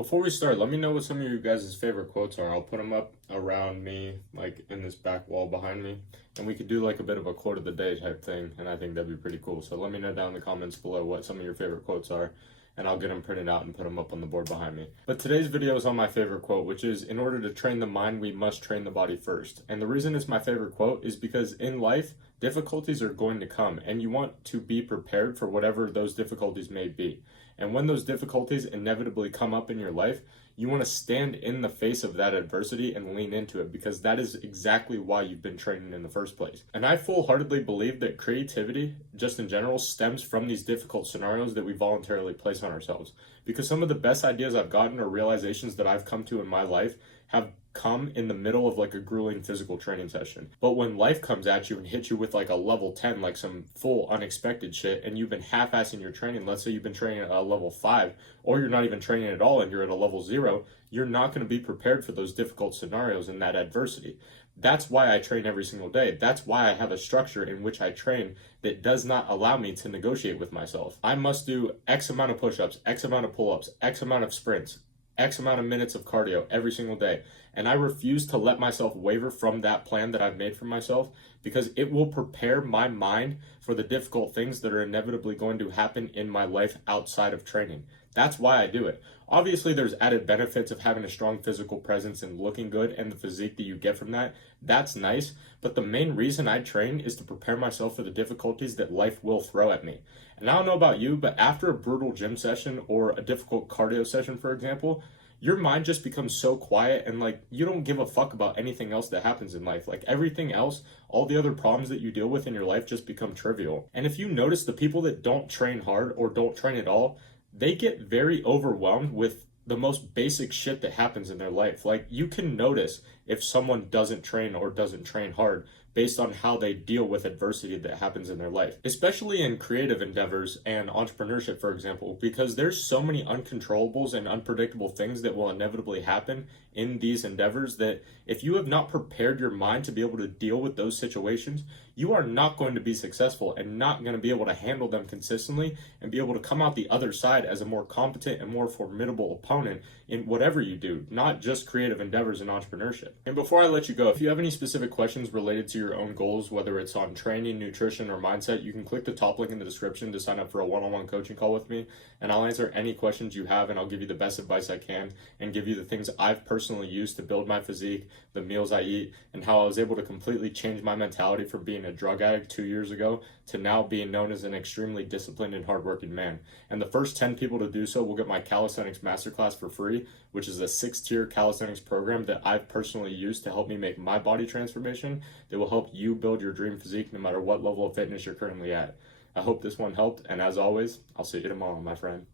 Before we start, let me know what some of you guys' favorite quotes are. I'll put them up around me, like in this back wall behind me, and we could do like a bit of a quote of the day type thing, and I think that'd be pretty cool. So let me know down in the comments below what some of your favorite quotes are, and I'll get them printed out and put them up on the board behind me. But today's video is on my favorite quote, which is, "In order to train the mind, we must train the body first." And the reason it's my favorite quote is because in life, difficulties are going to come, and you want to be prepared for whatever those difficulties may be. And when those difficulties inevitably come up in your life, you want to stand in the face of that adversity and lean into it, because that is exactly why you've been training in the first place. And I full-heartedly believe that creativity, just in general, stems from these difficult scenarios that we voluntarily place on ourselves. Because some of the best ideas I've gotten or realizations that I've come to in my life have come in the middle of like a grueling physical training session. But when life comes at you and hits you with like a level 10, like some full unexpected shit, and you've been half-assing your training, let's say you've been training at a level 5, or you're not even training at all and you're at a level 0, you're not going to be prepared for those difficult scenarios and that adversity. That's why I train every single day. That's why I have a structure in which I train that does not allow me to negotiate with myself. I must do X amount of push-ups, X amount of pull-ups, X amount of sprints, X amount of minutes of cardio every single day. And I refuse to let myself waver from that plan that I've made for myself, because it will prepare my mind for the difficult things that are inevitably going to happen in my life outside of training. That's why I do it. Obviously, there's added benefits of having a strong physical presence and looking good and the physique that you get from that. That's nice. But the main reason I train is to prepare myself for the difficulties that life will throw at me. And I don't know about you, but after a brutal gym session or a difficult cardio session, for example, your mind just becomes so quiet, and like you don't give a fuck about anything else that happens in life. Like everything else, all the other problems that you deal with in your life just become trivial. And if you notice, the people that don't train hard or don't train at all, they get very overwhelmed with the most basic shit that happens in their life. Like you can notice if someone doesn't train or doesn't train hard based on how they deal with adversity that happens in their life, especially in creative endeavors and entrepreneurship, for example, because there's so many uncontrollables and unpredictable things that will inevitably happen in these endeavors that if you have not prepared your mind to be able to deal with those situations, you are not going to be successful and not going to be able to handle them consistently and be able to come out the other side as a more competent and more formidable opponent in whatever you do, not just creative endeavors and entrepreneurship. And before I let you go, if you have any specific questions related to your own goals, whether it's on training, nutrition, or mindset, you can click the top link in the description to sign up for a one-on-one coaching call with me, and I'll answer any questions you have, and I'll give you the best advice I can and give you the things I've personally used to build my physique, the meals I eat, and how I was able to completely change my mentality from being a drug addict 2 years ago to now being known as an extremely disciplined and hardworking man. And the first 10 people to do so will get my Calisthenics Masterclass for free, which is a 6-tier calisthenics program that I've personally used to help me make my body transformation that will help you build your dream physique no matter what level of fitness you're currently at. I hope this one helped, and as always, I'll see you tomorrow, my friend.